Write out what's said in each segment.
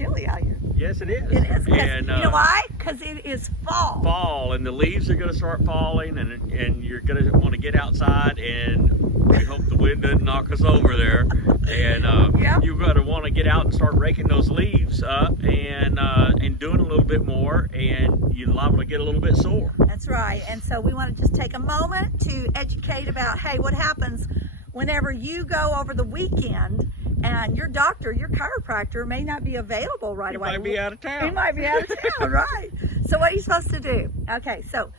chilly out here. Yes, it is. It is. And, you know why? Because it is fall. Fall, and the leaves are going to start falling, and you're going to want to get outside, and we hope the wind doesn't knock us over there. And Yep. you're going to want to get out and start raking those leaves up and doing a little bit more, and you're liable to get a little bit sore. That's right. And so we want to just take a moment to educate about, hey, what happens whenever you go over the weekend and your doctor, your chiropractor may not be available right away. He might be out of town. He might be out of town, right. So what are you supposed to do? Okay, so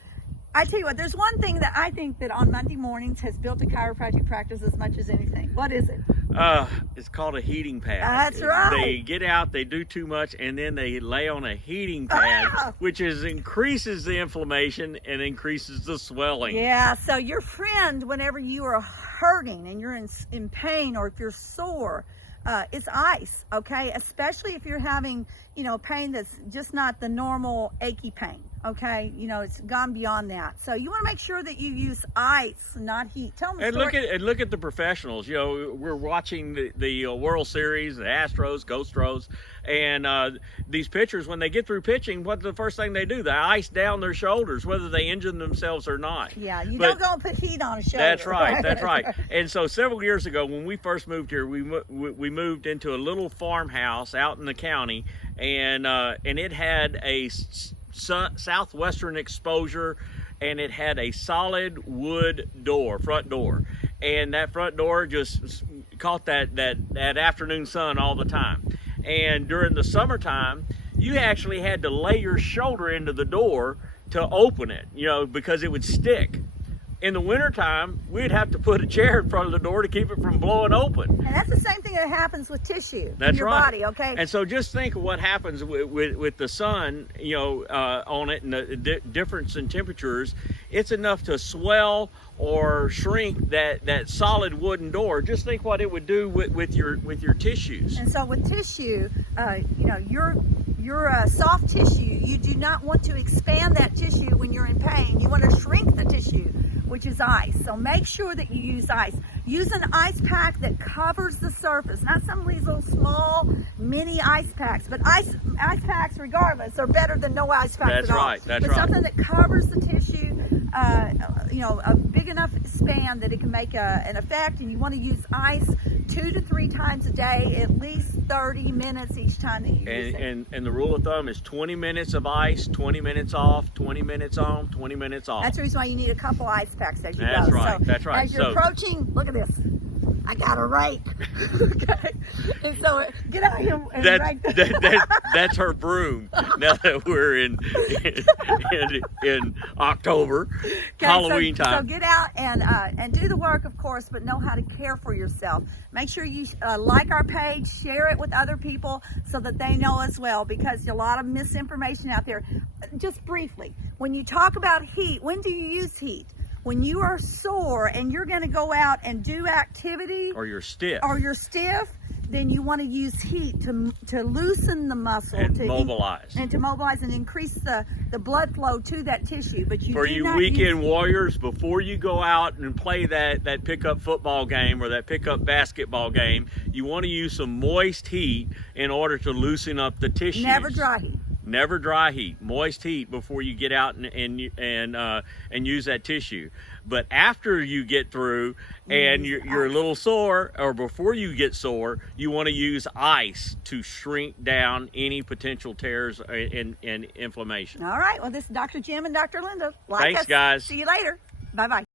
I tell you what, there's one thing that I think that on Monday mornings has built a chiropractic practice as much as anything. What is it? It's called a heating pad. That's right. They get out, they do too much, and then they lay on a heating pad, which increases the inflammation and increases the swelling. Yeah, so your friend, whenever you are hurting and you're in pain, or if you're sore, it's ice, okay? Especially if you're having, pain that's just not the normal achy pain, okay? It's gone beyond that. So you want to make sure that you use ice, not heat. Tell me. And look at the professionals. We're watching the World Series, the Astros, Ghost Throws, and these pitchers, when they get through pitching, what's the first thing they do? They ice down their shoulders, whether they injure themselves or not. Yeah, don't go and put heat on a shoulder. That's right. That's right. And so several years ago, when we first moved here, we moved into a little farmhouse out in the county, and it had a southwestern exposure, and it had a solid wood front door, and that front door just caught that afternoon sun all the time. And during the summertime, you actually had to lay your shoulder into the door to open it, because it would stick. In the wintertime, we'd have to put a chair in front of the door to keep it from blowing open. And that's the same thing that happens with tissue in your right. body, okay? And so just think of what happens with the sun, on it, and the difference in temperatures. It's enough to swell or shrink that solid wooden door. Just think what it would do with your tissues. And so with tissue, your soft tissue, you do not want to expand that tissue when you're in pain. You want to shrink the tissue, which is ice. So make sure that you use ice. Use an ice pack that covers the surface, not some of these little small mini ice packs, but ice packs regardless are better than no ice packs That's at all. right. That's but right. Something that covers the tissue, a big enough span that it can make an effect. And you want to use ice 2 to 3 times a day, at least 30 minutes each time that you use it. And the rule of thumb is 20 minutes of ice, 20 minutes off, 20 minutes on, 20 minutes off. That's the reason why you need a couple ice packs as you go. That's right. So That's right. as you're approaching, look at this. I got a rake. Okay. And so get out here and rake. That's her broom. Now that we're in October, okay, Halloween time. So get out and do the work, of course, but know how to care for yourself. Make sure you like our page, share it with other people so that they know as well, because a lot of misinformation out there. Just briefly, when you talk about heat, when do you use heat? When you are sore and you're going to go out and do activity, or you're stiff, then you want to use heat to loosen the muscle, and mobilize and increase the blood flow to that tissue. But for you weekend warriors, before you go out and play that pickup football game or that pickup basketball game, you want to use some moist heat in order to loosen up the tissues. Never dry heat. Never dry heat, moist heat before you get out and use that tissue. But after you get through and you're a little sore, or before you get sore, you want to use ice to shrink down any potential tears and inflammation. All right. Well, this is Dr. Jim and Dr. Linda. Thanks, guys. See you later. Bye-bye.